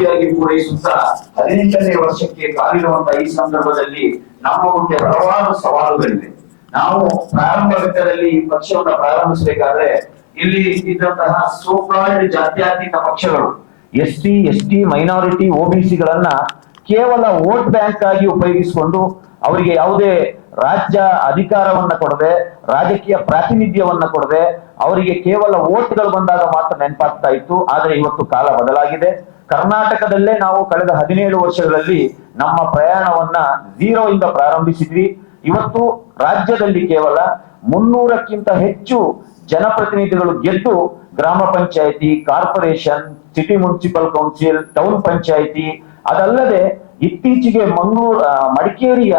ಯಶಸ್ವಿಯಾಗಿ ಪೂರೈಸುತ್ತಾ ಹದಿನೆಂಟನೇ ವರ್ಷಕ್ಕೆ ಕಾಲಿಡುವಂತ ಈ ಸಂದರ್ಭದಲ್ಲಿ ನಮ್ಮ ಮುಂದೆ ಹಲವಾರು ಸವಾಲುಗಳಿವೆ. ನಾವು ಪ್ರಾರಂಭ ಘಟ್ಟದಲ್ಲಿ ಈ ಪಕ್ಷವನ್ನ ಪ್ರಾರಂಭಿಸಬೇಕಾದ್ರೆ ಇಲ್ಲಿ ಇದ್ದಂತಹ ಸೋಕಾಲ್ಡ್ ಜಾತ್ಯಾತೀತ ಪಕ್ಷಗಳು, S T S T, minority ಗಳನ್ನ ಕೇವಲ ವೋಟ್ ಬ್ಯಾಂಕ್ ಆಗಿ ಉಪಯೋಗಿಸಿಕೊಂಡು ಅವರಿಗೆ ಯಾವುದೇ ರಾಜ್ಯ ಅಧಿಕಾರವನ್ನ ಕೊಡದೆ, ರಾಜಕೀಯ ಪ್ರಾತಿನಿಧ್ಯವನ್ನ ಕೊಡದೆ, ಅವರಿಗೆ ಕೇವಲ ವೋಟ್ಗಳು ಬಂದಾಗ ಮಾತ್ರ ನೆನಪಾಗ್ತಾ ಇತ್ತು. ಆದ್ರೆ ಇವತ್ತು ಕಾಲ ಬದಲಾಗಿದೆ. ಕರ್ನಾಟಕದಲ್ಲೇ ನಾವು ಕಳೆದ ಹದಿನೇಳು ವರ್ಷಗಳಲ್ಲಿ ನಮ್ಮ ಪ್ರಯಾಣವನ್ನ ಝೀರೋ ಇಂದ ಪ್ರಾರಂಭಿಸಿದ್ವಿ. ಇವತ್ತು ರಾಜ್ಯದಲ್ಲಿ ಕೇವಲ ಮುನ್ನೂರಕ್ಕಿಂತ ಹೆಚ್ಚು ಜನಪ್ರತಿನಿಧಿಗಳು ಗೆದ್ದು ಗ್ರಾಮ panchayat, corporation, city municipal council, town panchayat, ಅದಲ್ಲದೆ ಇತ್ತೀಚೆಗೆ ಮಂಗಳೂರು ಮಡಿಕೇರಿಯ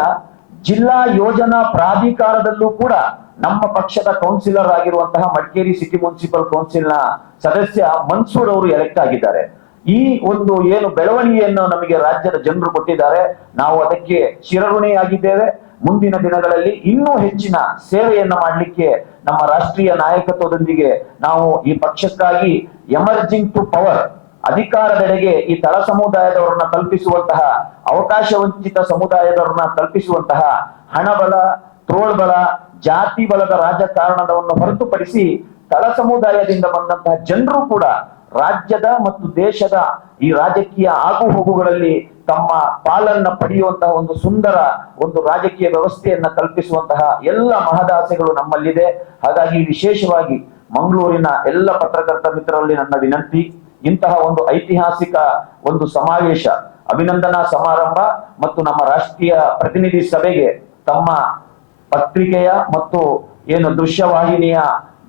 ಜಿಲ್ಲಾ ಯೋಜನಾ ಪ್ರಾಧಿಕಾರದಲ್ಲೂ ಕೂಡ ನಮ್ಮ ಪಕ್ಷದ ಕೌನ್ಸಿಲರ್ ಆಗಿರುವಂತಹ ಮಡಿಕೇರಿ ಸಿಟಿ ಮುನ್ಸಿಪಲ್ ಕೌನ್ಸಿಲ್ನ ಸದಸ್ಯ ಮನ್ಸೂರ್ ಅವರು ಎಲೆಕ್ಟ್ ಆಗಿದ್ದಾರೆ. ಈ ಒಂದು ಏನು ಬೆಳವಣಿಗೆಯನ್ನು ನಮಗೆ ರಾಜ್ಯದ ಜನರು ಕೊಟ್ಟಿದ್ದಾರೆ, ನಾವು ಅದಕ್ಕೆ ಶಿರಋಣಿಯಾಗಿದ್ದೇವೆ ಮುಂದಿನ ದಿನಗಳಲ್ಲಿ ಇನ್ನೂ ಹೆಚ್ಚಿನ ಸೇವೆಯನ್ನ ಮಾಡಲಿಕ್ಕೆ ನಮ್ಮ ರಾಷ್ಟ್ರೀಯ ನಾಯಕತ್ವದೊಂದಿಗೆ ನಾವು ಈ ಪಕ್ಷಕ್ಕಾಗಿ ಎಮರ್ಜಿಂಗ್ ಟು ಪವರ್ ಅಧಿಕಾರದೆಡೆಗೆ ಈ ತಳ ಸಮುದಾಯದವರನ್ನ ತಲುಪಿಸುವಂತಹ, ಅವಕಾಶ ವಂಚಿತ ಸಮುದಾಯದವರನ್ನ ತಲುಪಿಸುವಂತಹ ಹಣಬಲ, ತೋಳ್ಬಲ, ಜಾತಿ ಬಲದ ರಾಜಕಾರಣವನ್ನು ಹೊರತುಪಡಿಸಿ ತಳ ಸಮುದಾಯದಿಂದ ಬಂದಂತಹ ಜನರು ಕೂಡ ರಾಜ್ಯದ ಮತ್ತು ದೇಶದ ಈ ರಾಜಕೀಯ ಆಗು ಹೋಗುಗಳಲ್ಲಿ ತಮ್ಮ ಪಾಲನ್ನ ಪಡೆಯುವಂತಹ ಒಂದು ಸುಂದರ ಒಂದು ರಾಜಕೀಯ ವ್ಯವಸ್ಥೆಯನ್ನ ಕಲ್ಪಿಸುವಂತಹ ಎಲ್ಲ ಮಹದಾಸೆಗಳು ನಮ್ಮಲ್ಲಿದೆ. ಹಾಗಾಗಿ ವಿಶೇಷವಾಗಿ ಮಂಗಳೂರಿನ ಎಲ್ಲ ಪತ್ರಕರ್ತ ಮಿತ್ರರಲ್ಲಿ ನನ್ನ ವಿನಂತಿ, ಇಂತಹ ಒಂದು ಐತಿಹಾಸಿಕ ಒಂದು ಸಮಾವೇಶ, ಅಭಿನಂದನಾ ಸಮಾರಂಭ ಮತ್ತು ನಮ್ಮ ರಾಷ್ಟ್ರೀಯ ಪ್ರತಿನಿಧಿ ಸಭೆಗೆ ತಮ್ಮ ಪತ್ರಿಕೆಯ ಮತ್ತು ಏನು ದೃಶ್ಯವಾಹಿನಿಯ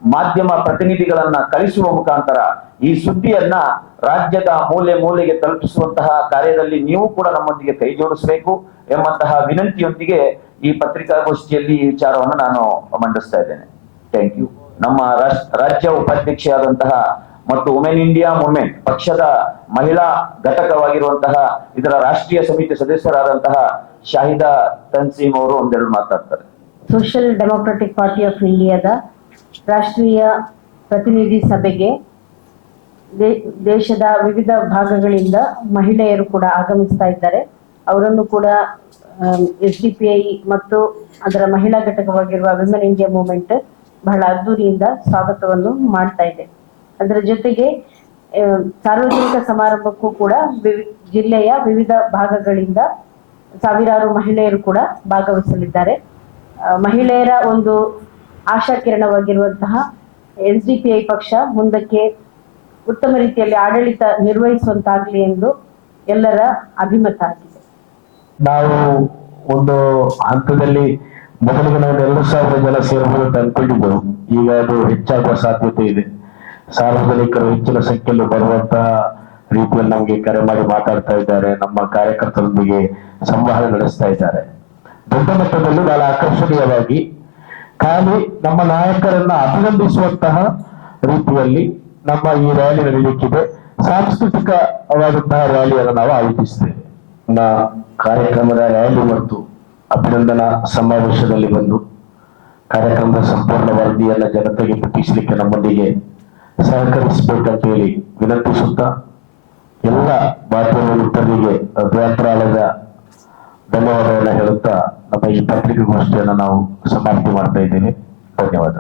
ಮಾಧ್ಯಮ ಪ್ರತಿನಿಧಿಗಳನ್ನ ಕಳಿಸುವ ಮುಖಾಂತರ ಈ ಸುದ್ದಿಯನ್ನ ರಾಜ್ಯದ ಮೂಲೆ ಮೂಲೆಗೆ ತಲುಪಿಸುವಂತಹ ಕಾರ್ಯದಲ್ಲಿ ನೀವು ಕೂಡ ನಮ್ಮೊಂದಿಗೆ ಕೈ ಜೋಡಿಸಬೇಕು ಎಂಬಂತಹ ವಿನಂತಿಯೊಂದಿಗೆ ಈ ಪತ್ರಿಕಾಗೋಷ್ಠಿಯಲ್ಲಿ ಈ ವಿಚಾರವನ್ನು ನಾನು ಮಂಡಿಸ್ತಾ ಇದ್ದೇನೆ. ಥ್ಯಾಂಕ್ ಯು ನಮ್ಮ ರಾಜ್ಯ ಉಪಾಧ್ಯಕ್ಷೆಯಾದಂತಹ ಮತ್ತು ವುಮೆನ್ ಇಂಡಿಯಾ ಮೂವ್ಮೆಂಟ್ ಪಕ್ಷದ ಮಹಿಳಾ ಘಟಕವಾಗಿರುವಂತಹ ಇದರ ರಾಷ್ಟ್ರೀಯ ಸಮಿತಿ ಸದಸ್ಯರಾದಂತಹ ಶಾಹಿದಾ ತನ್ಸೀಮ್ ಅವರು ಒಂದೆರಡು ಮಾತಾಡ್ತಾರೆ. ಸೋಷಿಯಲ್ ಡೆಮೋಕ್ರೆಟಿಕ್ ಪಾರ್ಟಿ ಆಫ್ ಇಂಡಿಯಾದ ರಾಷ್ಟ್ರೀಯ ಪ್ರತಿನಿಧಿ ಸಭೆಗೆ ದೇಶದ ವಿವಿಧ ಭಾಗಗಳಿಂದ ಮಹಿಳೆಯರು ಕೂಡ ಆಗಮಿಸ್ತಾ ಇದ್ದಾರೆ. ಅವರನ್ನು ಕೂಡ ಎಸ್ ಡಿ ಪಿ ಐ ಮತ್ತು ಅದರ ಮಹಿಳಾ ಘಟಕವಾಗಿರುವ ವಿಮೆನ್ ಇಂಡಿಯಾ ಮೂವ್ಮೆಂಟ್ ಬಹಳ ಅದ್ದೂರಿಯಿಂದ ಸ್ವಾಗತವನ್ನು ಮಾಡ್ತಾ ಇದೆ. ಅದರ ಜೊತೆಗೆ ಸಾರ್ವಜನಿಕ ಸಮಾರಂಭಕ್ಕೂ ಕೂಡ ಜಿಲ್ಲೆಯ ವಿವಿಧ ಭಾಗಗಳಿಂದ ಸಾವಿರಾರು ಮಹಿಳೆಯರು ಕೂಡ ಭಾಗವಹಿಸಲಿದ್ದಾರೆ. ಮಹಿಳೆಯರ ಒಂದು ಆಶಾಕಿರಣವಾಗಿರುವಂತಹ ಎಸ್ ಡಿ ಪಿ ಐ ಪಕ್ಷ ಮುಂದಕ್ಕೆ ಉತ್ತಮ ರೀತಿಯಲ್ಲಿ ಆಡಳಿತ ನಿರ್ವಹಿಸುವಂತಾಗ್ಲಿ ಎಂದು ಎಲ್ಲರ ಅಭಿಮತ ಆಗಿದೆ. ನಾವು ಒಂದು ಹಂತದಲ್ಲಿ ಮೊದಲಿಗೆ ನಾವು ಎರಡು ಸಾವಿರ ಜನ ಸೇರಬಹುದು ಅಂತ ಅನ್ಕೊಂಡಿದ್ದೆವು ಈಗ ಅದು ಹೆಚ್ಚಾಗುವ ಸಾಧ್ಯತೆ ಇದೆ. ಸಾರ್ವಜನಿಕರು ಹೆಚ್ಚಿನ ಸಂಖ್ಯೆಯಲ್ಲಿ ಬರುವಂತಹ ರೀತಿಯಲ್ಲಿ ನಮಗೆ ಕರೆ ಮಾಡಿ ಮಾತಾಡ್ತಾ ಇದ್ದಾರೆ. ನಮ್ಮ ಕಾರ್ಯಕರ್ತರೊಂದಿಗೆ ಸಂವಹನ ನಡೆಸ್ತಾ ಇದ್ದಾರೆ. ದೊಡ್ಡ ಮಟ್ಟದಲ್ಲಿ ಬಹಳ ಆಕರ್ಷಣೀಯವಾಗಿ ಖಾಲಿ ನಮ್ಮ ನಾಯಕರನ್ನ ಅಭಿನಂದಿಸುವಂತಹ ರೀತಿಯಲ್ಲಿ ನಮ್ಮ ಈ ರ್ಯಾಲಿ ನಡೆಯಲಿಕ್ಕಿದೆ ಸಾಂಸ್ಕೃತಿಕವಾದಂತಹ ರ್ಯಾಲಿಯನ್ನು ನಾವು ಆಯೋಜಿಸ್ತೇವೆ ಕಾರ್ಯಕ್ರಮದ ರ್ಯಾಲಿ ಮತ್ತು ಅಭಿನಂದನಾ ಸಮಾವೇಶದಲ್ಲಿ ಬಂದು ಕಾರ್ಯಕ್ರಮದ ಸಂಪೂರ್ಣ ವರದಿಯನ್ನ ಜನತೆಗೆ ಮುಟ್ಟಿಸಲಿಕ್ಕೆ ನಮ್ಮೊಂದಿಗೆ ಸಹಕರಿಸಬೇಕಂತ ಹೇಳಿ ವಿನಂತಿಸುತ್ತಾ ಎಲ್ಲ ಮಾಧ್ಯಮ ಮಿತ್ರರಿಗೆ ಧನ್ಯವಾದಗಳನ್ನ ಹೇಳುತ್ತಾ ನಮ್ಮ ಈ ಪತ್ರಿಕೆಗೋಷ್ಠಿಯನ್ನು ನಾವು ಸಮಾಪ್ತಿ ಮಾಡ್ತಾ ಇದ್ದೇವೆ ಧನ್ಯವಾದ.